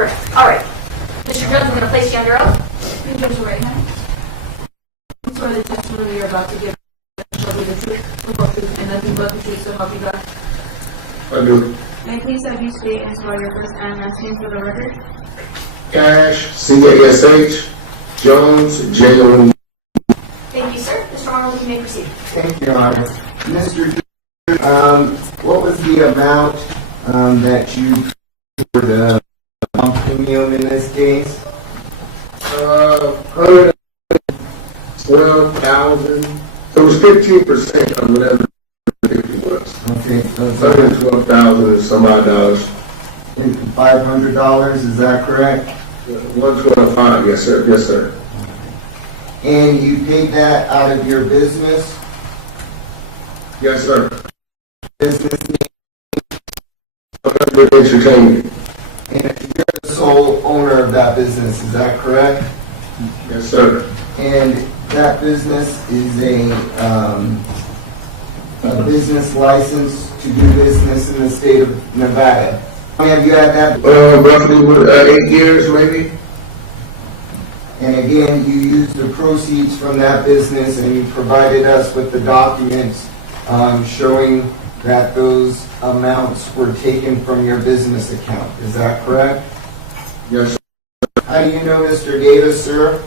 Correct. All right. Mr. Jones, I'm going to place you under oath. Please raise your right hand. I swear the testimony you're about to give shall be the truth, the whole truth, and nothing but the truth, so help you God. I do. May I please have you state and spell your first and last name for the record? Cash, C-A-S-H, Jones, J-O-N. Thank you, sir. Mr. Arnold, you may proceed. Thank you, Your Honor. Mr. What was the amount that you for the premium in this case? 112,000. It was 15% of whatever it was. Okay, so it's 112,000 and some odd dollars. $500, is that correct? 125, yes sir, yes sir. And you paid that out of your business? Yes sir. Business name? Entertainment. And you're the sole owner of that business, is that correct? Yes sir. And that business is a business license to do business in the state of Nevada. How long have you had that? Roughly 8 years maybe. And again, you used the proceeds from that business and you provided us with the documents showing that those amounts were taken from your business account. Is that correct? Yes sir. How do you know Mr. Davis, sir?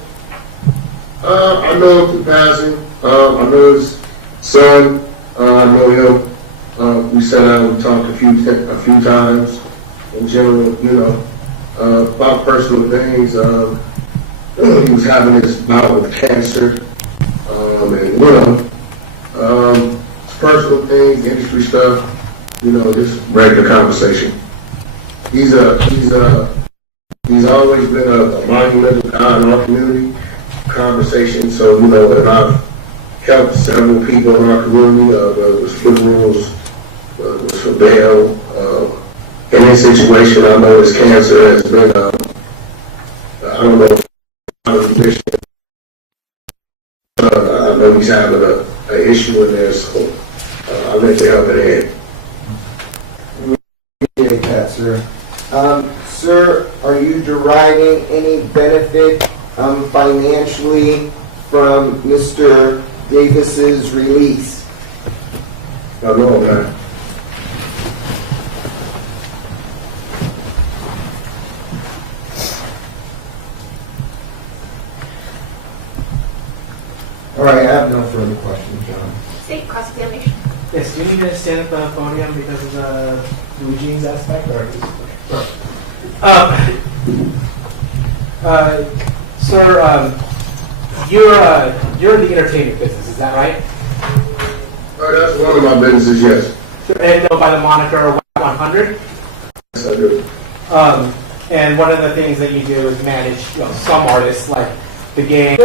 I know him through passing. I know his son. I know him. We sat down and talked a few times. In general, you know, about personal things. He was having this bout with cancer, and you know, personal things, industry stuff. You know, just regular conversation. He's always been a monumental guy in our community. Conversation. So you know, and I've helped several people in our community. Whether it was funerals, whether it was for bail. In this situation, I know his cancer has been. I don't know. I know he's having an issue in there, so I'll let you help it in. Appreciate that, sir. Sir, are you deriving any benefit financially from Mr. Davis's release? I know that. All right, I have no further questions, John. State cross-examination. Yes, do you need me to stand at the podium because of the Eugene's aspect, or sir, you're in the entertainment business, is that right? That's one of my businesses, yes. And go by the moniker Wack 100. Yes, I do. And one of the things that you do is manage, you know, some artists like the game.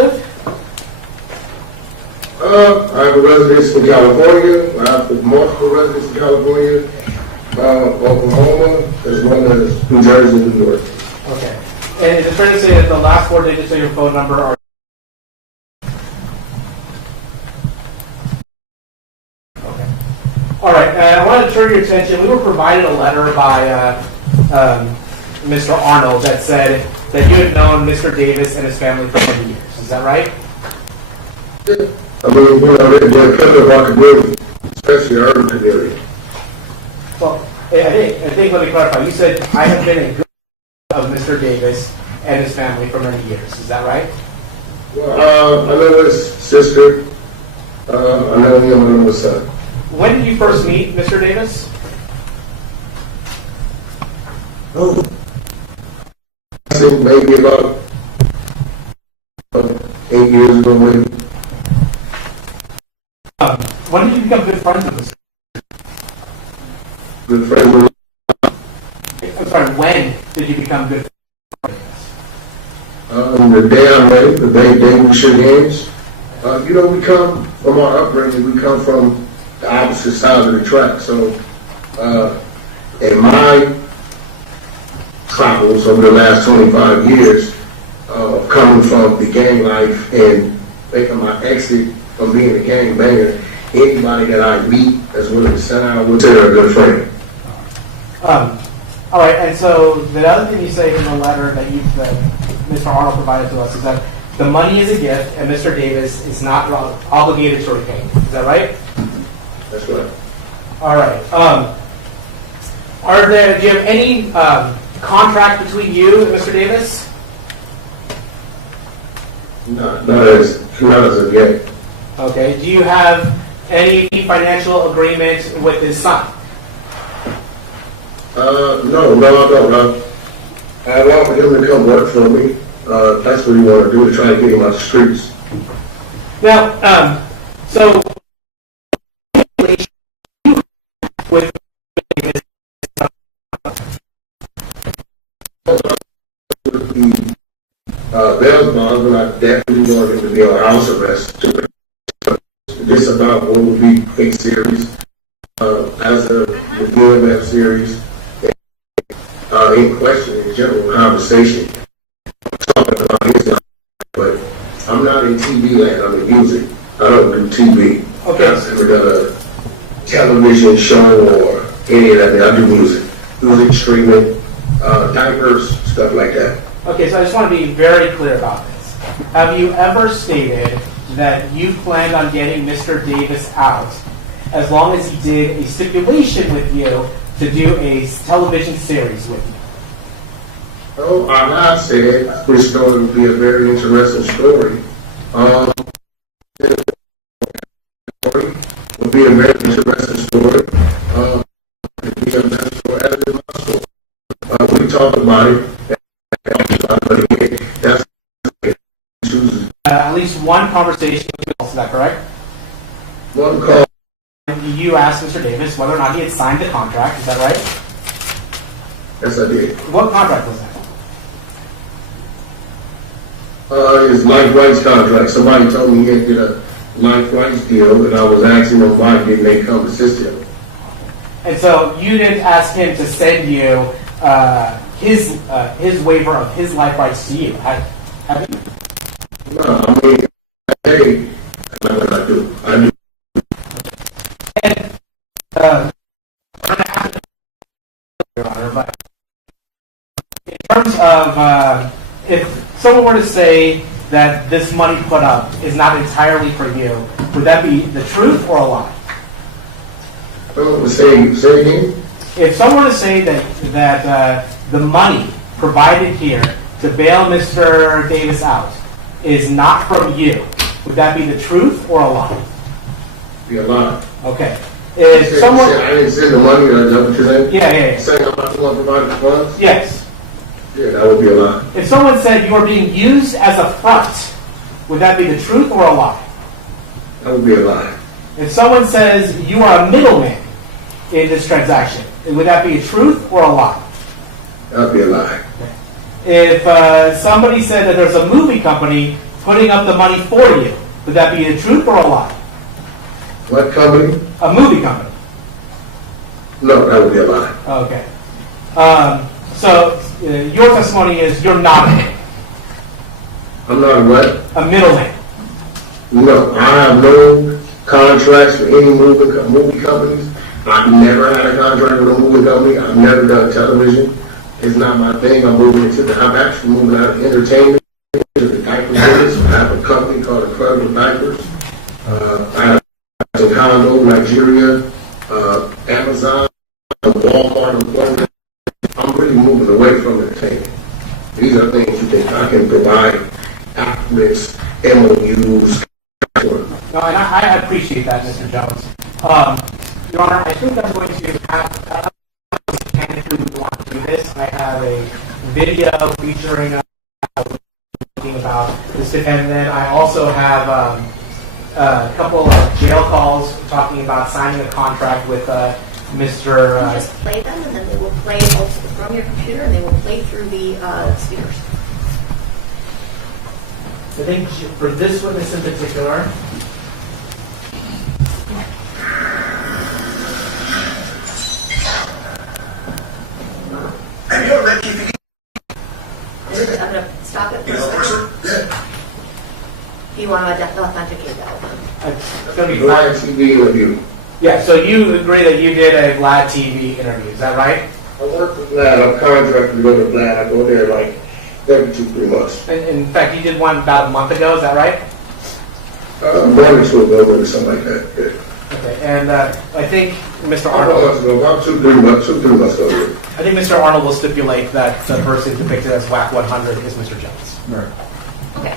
I have a residence in California. I have multiple residences in California, Oklahoma, as well as New Jersey and New York. Okay. And is it fair to say that the last 4 digits of your phone number are? Okay. All right. I want to turn your attention. We were provided a letter by Mr. Arnold that said that you had known Mr. Davis and his family for many years. Is that right? Yeah. I mean, you know, they're kind of our community, especially our urban community. Well, I think let me clarify. You said I have been a good of Mr. Davis and his family for many years. Is that right? Well, I know his sister. I know him and his son. When did you first meet Mr. Davis? Oh. I think maybe about 8 years ago, maybe. When did you become good friends with this? Good friend with. I'm sorry, when did you become good friends? The day I met him, the day we shook hands. You know, we come from our upbringing, we come from the opposite sides of the track. So, in my travels over the last 25 years, of coming from the gang life and making my exit from being a gang banger, anybody that I meet as willing to sit down with, they're a good friend. All right, and so the other thing you say in the letter that Mr. Arnold provided to us is that the money is a gift and Mr. Davis is not obligated to repay. Is that right? That's right. All right. Do you have any contract between you and Mr. Davis? Not as of yet. Okay. Do you have any financial agreement with his son? No, I don't. I want him to come work for me. That's what he want to do, to try to get him out the streets. Now, so with bail bonds, but I definitely want him to be on house arrest. This about what would be a series, as a review of that series, in question, in general conversation, talking about his life. But I'm not in TV land, I'm in music. I don't do TV. Okay. I've never done a television show or any of that. I do music streaming, diapers, stuff like that. Okay, so I just want to be very clear about this. Have you ever stated that you planned on getting Mr. Davis out as long as he did a stipulation with you to do a television series with you? Oh, I have said this story would be a very interesting story. Would be a very interesting story. It'd be a natural as possible. We talked about it. That's At least one conversation with you, is that correct? one call. You asked Mr. Davis whether or not he had signed the contract, is that right? Yes, I did. What contract was that? His life rights contract. Somebody told me he had did a life rights deal, and I was asking them why didn't they come assist him. And so you didn't ask him to send you his waiver of his life rights to you, have you? No, I mean, hey, that's not what I do. I do. And, Your Honor, but in terms of if someone were to say that this money put up is not entirely for you, would that be the truth or a lie? Say again? If someone were to say that the money provided here to bail Mr. Davis out is not from you, would that be the truth or a lie? Be a lie. Okay. If someone, I didn't send the money, is that what you're saying? yeah. Saying I'm not the one providing the funds? Yes. Yeah, that would be a lie. If someone said you are being used as a front, would that be the truth or a lie? That would be a lie. If someone says you are a middleman in this transaction, would that be a truth or a lie? That would be a lie. If somebody said that there's a movie company putting up the money for you, would that be the truth or a lie? What company? A movie company. No, that would be a lie. Okay. So your testimony is you're not a middleman. I'm not a what? A middleman. No, I have no contracts with any movie companies. I've never had a contract with a movie company. I've never done television. It's not my thing. I'm actually moving out of entertainment to the diaper business. I have a company called Incredible Diapers. I have in Congo, Nigeria, Amazon, Walmart, employment. I'm really moving away from entertainment. These are things you think I can provide documents, MOUs. No, and I appreciate that, Mr. Jones. Your Honor, I think I'm going to have who want to do this. I have a video featuring talking about this defendant. I also have a couple of jail calls talking about signing a contract with Mr. You just play them, and then they will play also from your computer, and they will play through the speakers. I think for this witness in particular, And you're Red Keffe. I'm going to stop it for a second. Do you want to authenticate that one? it's going to be Live TV interview. Yeah, so you agree that you did a Vlad TV interview, is that right? I work for Vlad. I'm contracted to go to Vlad. I go there like every 2-3 months. In fact, you did one about a month ago, is that right? Morning to a building or something like that. Yeah. Okay, and I think Mr. About Arnold, about 2-3 months. 2-3 months ago. Yeah. I think Mr. Arnold will stipulate that the person depicted as Wack 100 is Mr. Jones. Right. Okay.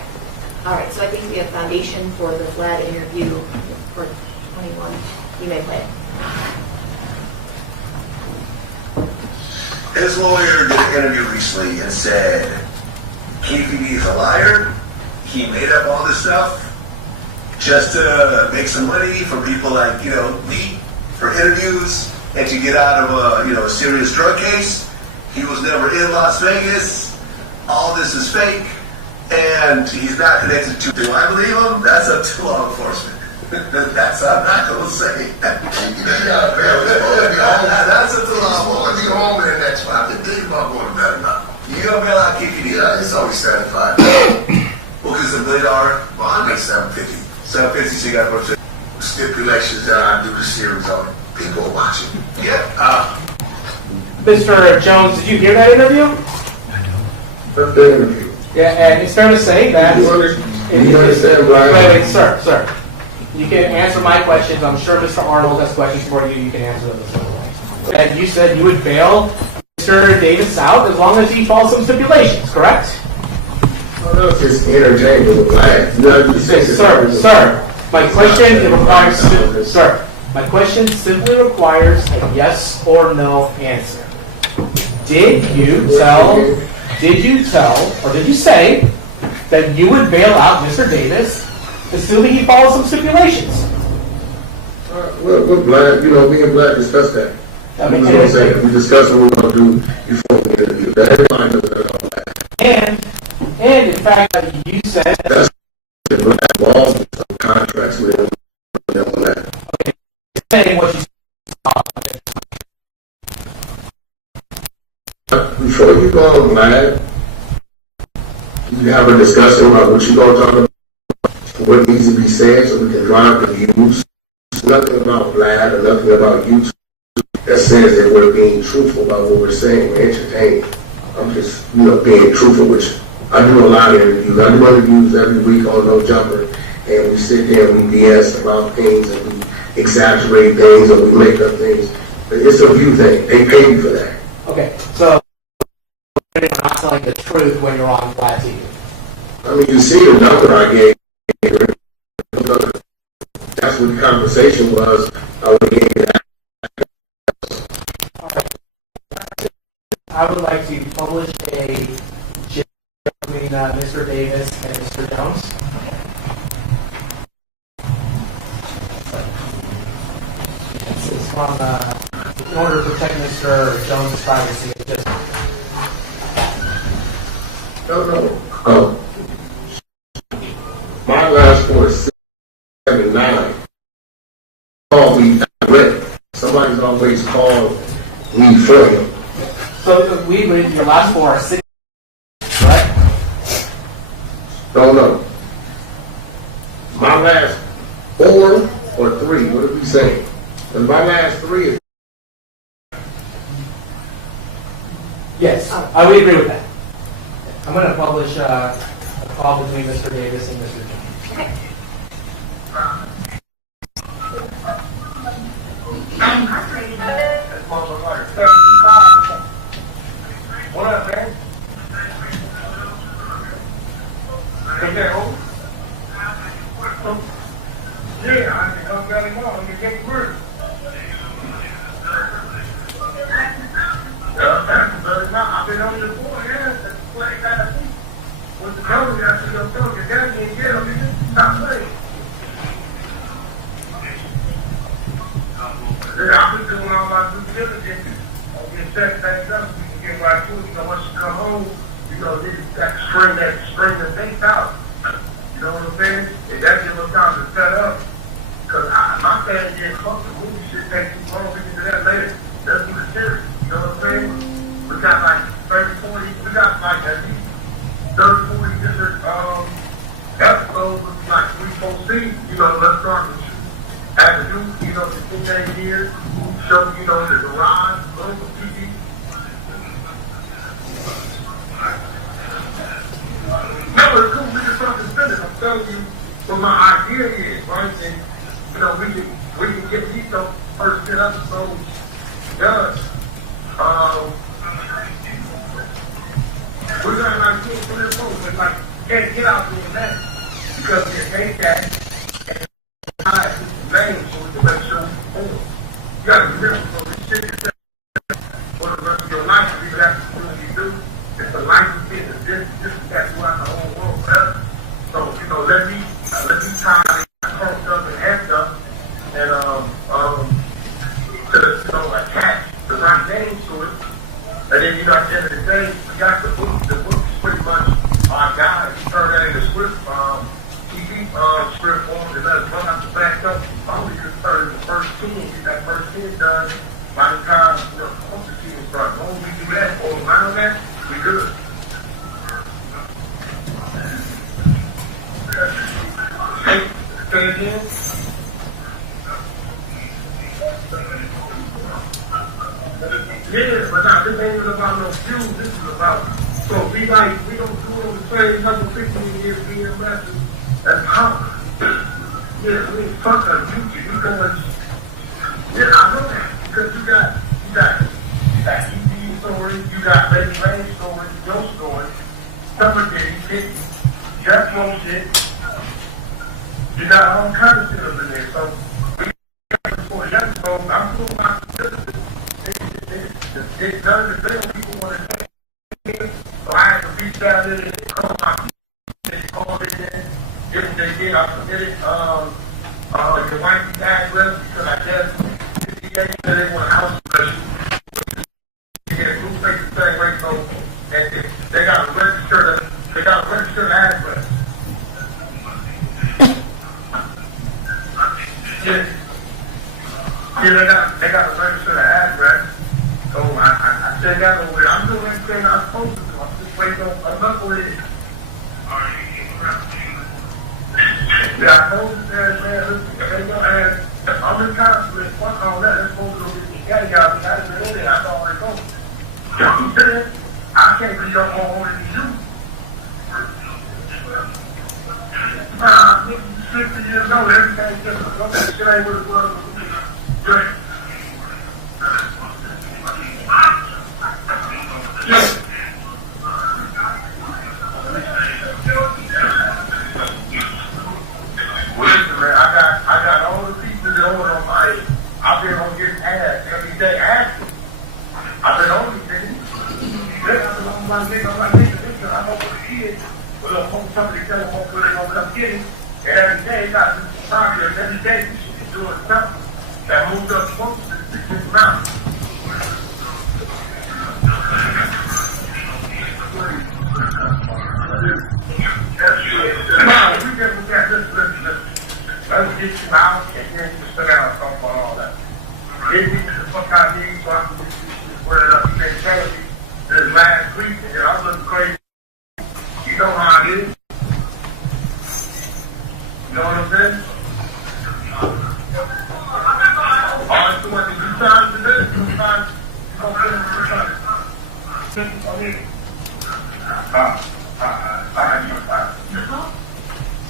All right, so I think we have foundation for the Vlad interview for 21. You may play. His lawyer did an interview recently and said, Keffe is a liar. He made up all this stuff just to make some money for people like, me, for interviews, and to get out of a serious drug case. He was never in Las Vegas. All this is fake, and he's not connected to. Do I believe him? That's up to law enforcement. That's I'm not gonna say. That's up to law enforcement. Be home in the next 5 to 10 months. Going to bed now. You gonna bail out Keffe? Yeah, it's always 75. Well, because the $1 million bond makes 750. 750. So you got to go to stipulations that I do the series on. People are watching. Yeah. Mr. Jones, did you hear that interview? That's the interview. Yeah, and it's fair to say that. You understand, Brian? Wait, sir. You can answer my questions. I'm sure Mr. Arnold has questions for you. You can answer those. And you said you would bail Mr. Davis out as long as he follows some stipulations, correct? No, it's just entertaining with Vlad. Sir, my question requires, sir, my question simply requires a yes or no answer. Did you tell, or did you say that you would bail out Mr. Davis, assuming he follows some stipulations? Well, Vlad, me and Vlad discussed that. We discussed what we're going to do before the interview. Everybody knows that all that. And in fact, you said that's the Vlad balls with some contracts with him on that. Okay, saying what you before you go on Vlad, you have a discussion about what you're going to talk about, what needs to be said so we can drive the views. Nothing about Vlad or nothing about you that says that we're being truthful about what we're saying. We're entertaining. I'm just, being truthful, which I do a lot of interviews. I do interviews every week on No Jumper, and we sit there and we BS about things, and we exaggerate things, or we make up things. But it's a view thing. They pay you for that. Okay, so you're not telling the truth when you're on Vlad TV. I mean, you see the number I gave. That's what the conversation was. I would give you that. I would like to publish a between Mr. Davis and Mr. Jones. This is from, in order to protect Mr. Jones' privacy. No. My last four is 679. Call me direct. Somebody's always called me for him. So your last four are 6, right? No. My last 4 or 3, what are we saying? And my last 3 is... Yes, I would agree with that. I'm going to publish a call between Mr. Davis and Mr. Jones. What up, man? Okay, over. Yeah, I can come down and go. I can get murdered. I've been on the board, yeah. That's the play that I see. What's the cover? I see your cover. Your dad can't get him. Stop playing. I've been doing all my due diligence. I'll get set things up. We can get right to it. Once you come home, this that string the things out. You know what I'm saying? And that gives us time to set up. Because my family getting close to movie shit take too long. We can do that later. Let's do the series. You know what I'm saying? We got like 30, 40, we got like at least 30, 40 different episodes with like 3, 4 scenes. Let's start with you. As a new, the 15 years, show, the garage, local TV, tell you what my idea is, right? And, you know, we can get these first 10 episodes done. We're gonna like put it forward, but like can't get out doing that because we hate that and hide his name so we can make sure we fail. You gotta remember, so this shit is for the rest of your life, you have to do what you do. It's a life of business. This is that's why the whole world forever. So, you know, let me tie it up and amped up and to you know, attach the right name to it. And then, you know, at the end of the day, we got the book. The book is pretty much our guide. He turned that into script, TV script form, and let us run out the back up. Probably could turn the first 10, get that first 10 done by the time, you know, the season starts. When we do that, or around that, we good. Say it again. Yeah, but now this ain't about no views. This is about so we don't do the same number 15 years being arrested as how. Yeah, we fuck on YouTube. You going? Yeah, I know that because you got ED story, you got Lady Lane story, your story, Summer Day, Jeff Mo shit. You got all kinds of shit up in there. So we got before that, so I'm doing my business. It's done the thing people want to say. So I had to reach out there and call my people. They called it in. If they did, I submitted your wife's address because I guess they said they want a house special. They get a group place the same way, so and they got to register the address. Yeah, they got to register the address. So I said that over there. I'm doing everything I'm supposed to do. I'm just waiting on enough of it. Yeah, I told you that, man, listen, they gonna ask, I'm in conflict, fuck all that, they're supposed to go get the guy out, I didn't know that, I already know. You know what I'm saying? I can't be your more holy than you. 50 years old, everything's different. That shit ain't what it was. Great. Listen, man, I got all the pieces that over on my head. I've been on getting ass every day asking. I've been on these things. I've been on my nigga, I know what it is. Well, somebody tell them what they're going to come get it. And every day, got this progress. Every day, you should be doing something that moves up closer to this mountain. Let's get you out and then you sit down and talk about all that. Give me the fuck I need so I can get this word up. You can't tell me this last week and I'm looking crazy. You know how it is. You know what I'm saying? All it's doing is 2 times a day. 2 times. You don't feel it.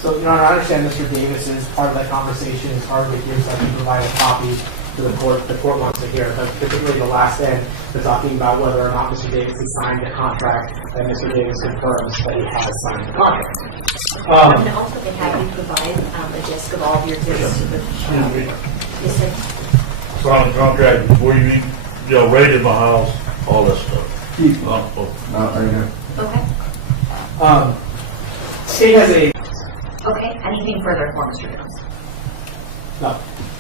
So, Your Honor, I understand Mr. Davis is part of that conversation. It's hard to hear, so I can provide a copy to the court. The court wants to hear, but particularly the last end, they're talking about whether or not Mr. Davis has signed the contract, and Mr. Davis confirms that he has signed the contract. I'm ultimately happy to provide a gist of all of your exhibits to the yes, sir. Sign the contract before you raided my house, all that stuff. Okay. State has a... Okay, anything further for Mr. Jones? No.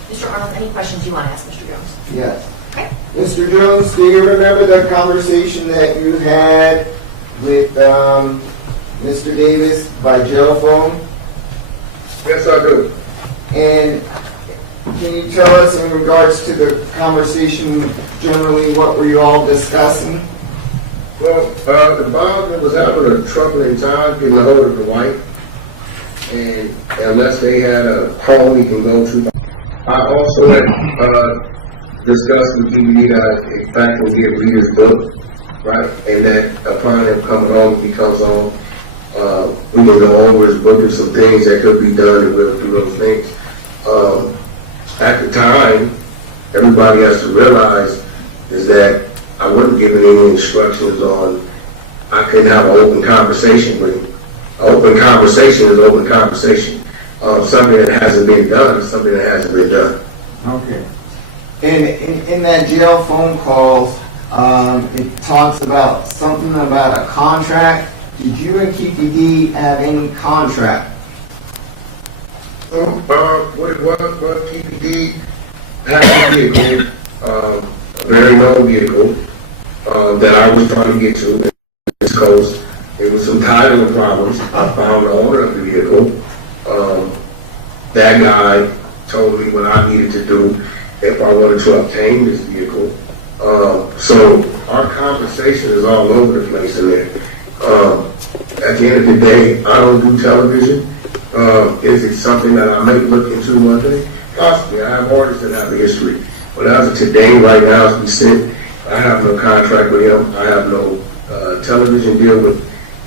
Mr. Arnold, any questions you want to ask Mr. Jones? Yes. Okay. Mr. Jones, do you remember the conversation that you had with Mr. Davis by jail phone? Yes, I do. And can you tell us in regards to the conversation generally, what were you all discussing? Well, the Bosman was having a troubling time getting a hold of the wife, and unless they had a home he can go to. I also had discussed with you, in fact, we'll get read his book, right? And that upon him coming home, he comes on we can go over his book and some things that could be done, and we'll do those things. At the time, everybody has to realize is that I wasn't given any instructions on, I couldn't have an open conversation with him. An open conversation is open conversation. Something that hasn't been done is something that hasn't been done. Okay. In that jail phone calls, it talks about something about a contract. Did you and Keffe have any contract? What TPD had a vehicle, a very low vehicle, that I was trying to get to in this coast. There was some titling problems. I found the owner of the vehicle. That guy told me what I needed to do if I wanted to obtain this vehicle. So our conversation is all over the place in there. At the end of the day, I don't do television. Is it something that I may look into one day? Possibly. I have artists that have a history. But as of today, right now, as we sit, I have no contract with him. I have no television deal with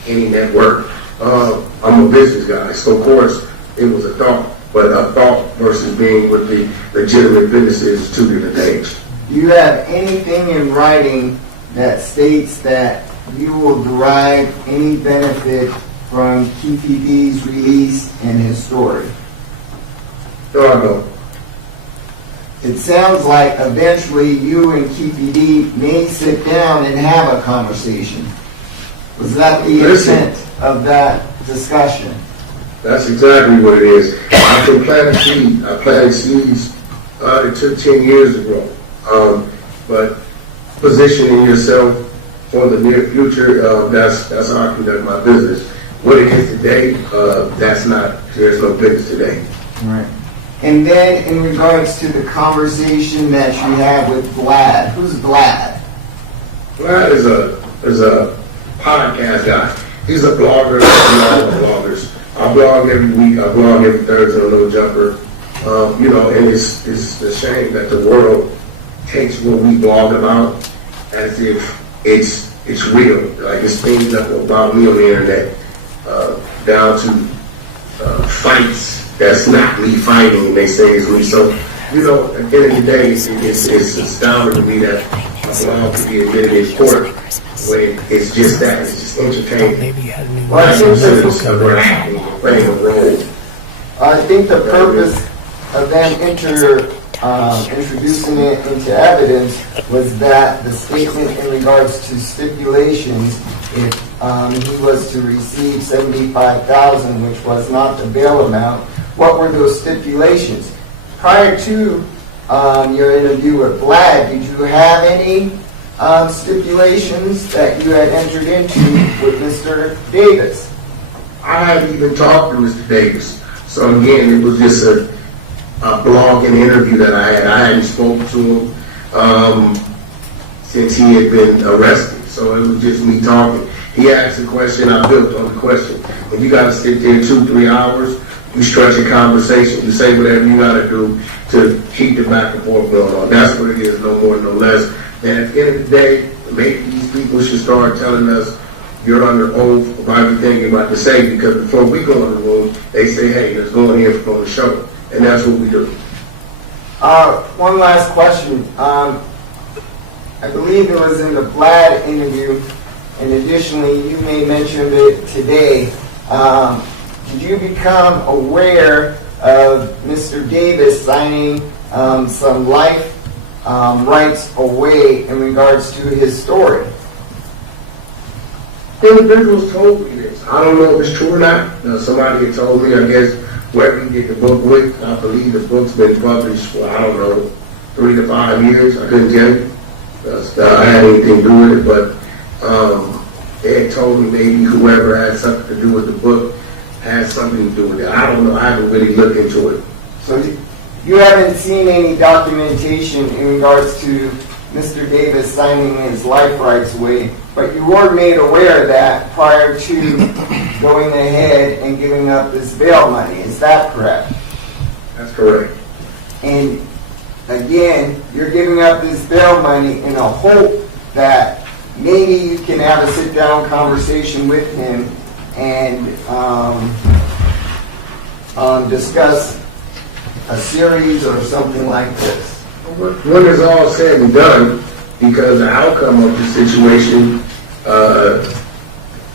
any network. I'm a business guy, so of course it was a thought. But a thought versus being with the legitimate businesses is two different things. Do you have anything in writing that states that you will derive any benefit from Keffe's release and his story? No, I don't. It sounds like eventually you and Keffe may sit down and have a conversation. Was that the intent of that discussion? That's exactly what it is. I can plant a seed. I planted seeds. It took 10 years to grow. But positioning yourself for the near future, that's how I conduct my business. What it is today, there's no business today. Right. And then in regards to the conversation that you have with Vlad, who's Vlad? Vlad is a podcast guy. He's a blogger. All bloggers. I blog every week. I blog every Thursday on No Jumper. And it's a shame that the world takes what we blog about as if it's real. Like it's things that about me on the internet, down to fights that's not me fighting, and they say it's me. So, at the end of the day, it's astounding to me that a blog can be admitted in court when it's just that, it's just entertaining. Well, I think playing a role. I think the purpose of them introducing it into evidence was that the statement in regards to stipulations, if he was to receive $75,000, which was not the bail amount, what were those stipulations? Prior to your interview with Vlad, did you have any stipulations that you had entered into with Mr. Davis? I hadn't even talked to Mr. Davis. So again, it was just a blog and interview that I had. I hadn't spoken to him since he had been arrested. So it was just me talking. He asked a question, I built on the question. When you got to sit there 2-3 hours, you stretch a conversation, you say whatever you got to do to keep the back and forth going on. That's what it is, no more, no less. And at the end of the day, maybe these people should start telling us you're under oath of everything you're about to say, because before we go in the room, they say, hey, let's go in here for the show. And that's what we do. One last question. I believe it was in the Vlad interview, and additionally, you may mention it today. Did you become aware of Mr. Davis signing some life rights away in regards to his story? Individuals told me this. I don't know if it's true or not. Somebody had told me, I guess, where we get the book with. I believe the book's been published for, 3 to 5 years. I couldn't tell you. I had anything to do with it, but they had told me maybe whoever had something to do with the book had something to do with it. I don't know. I haven't really looked into it. So you haven't seen any documentation in regards to Mr. Davis signing his life rights away, but you were made aware of that prior to going ahead and giving up this bail money. Is that correct? That's correct. And again, you're giving up this bail money in a hope that maybe you can have a sit-down conversation with him and discuss a series or something like this? When it's all said and done, because the outcome of the situation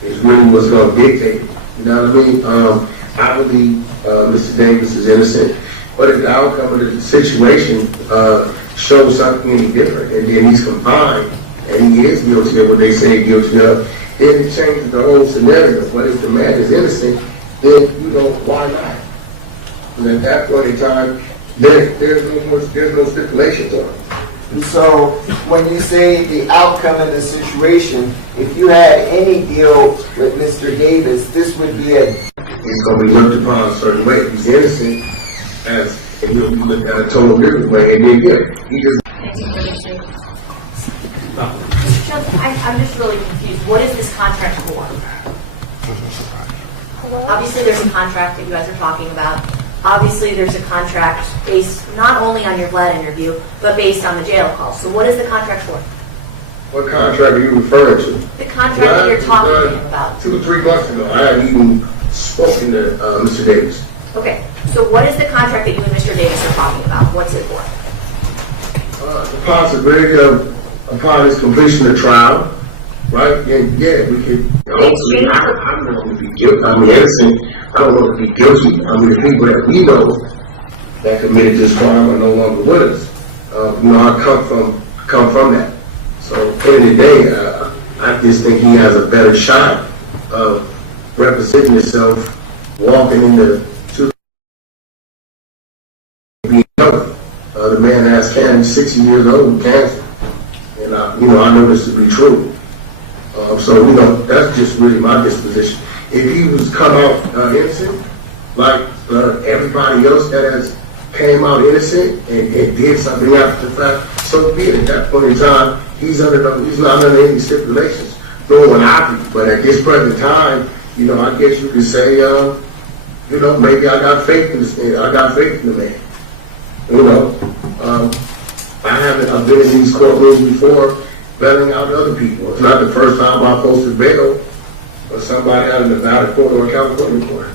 is really what's going to dictate. You know what I mean? I believe Mr. Davis is innocent, but if the outcome of the situation shows something any different, and then he's confined, and he is guilty of what they say guilty of, then it changes the whole scenario. But if the man is innocent, then, you know, why not? And at that point in time, there's no stipulations on it. And so, when you say the outcome of the situation, if you had any deal with Mr. Davis, this would be He's going to be looked upon a certain way. If he's innocent, as it will be looked at a total different way, and then he just. I'm just really confused. What is this contract for? Obviously, there's a contract that you guys are talking about. Obviously, there's a contract based not only on your blood interview, but based on the jail call. So what is the contract for? What contract are you referring to? The contract that you're talking to him about. 2 or 3 months ago, I hadn't even spoken to Mr. Davis. Okay, so what is the contract that you and Mr. Davis are talking about? What's it for? The possibility of, upon his completion of trial, right? And yeah, we could, hopefully, I don't want to be guilty. I'm innocent. I don't want to be guilty. I mean, the people that we know that committed this crime are no longer with us. You know, I come from that. So, at the end of the day, I just think he has a better shot of representing himself, walking into being healthy. The man has cancer, 60 years old with cancer. And, you know, I know this to be true. So, you know, that's just really my disposition. If he was come out innocent, like everybody else that has came out innocent and did something after the fact, so be it. At that point in time, he's not under any stipulations, nor would I be. But at this present time, you know, I guess you could say, you know, maybe I got faith in this thing. I got faith in the man. You know, I've been in these courtrooms before, bailing out other people. It's not the first time I posted bail for somebody out of Nevada court or California court.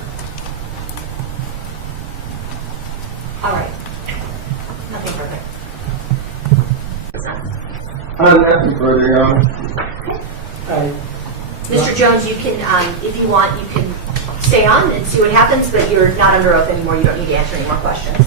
All right. Nothing further. nothing further, Mr. Jones, you can, if you want, you can stay on and see what happens, but you're not under oath anymore. You don't need to answer any more questions.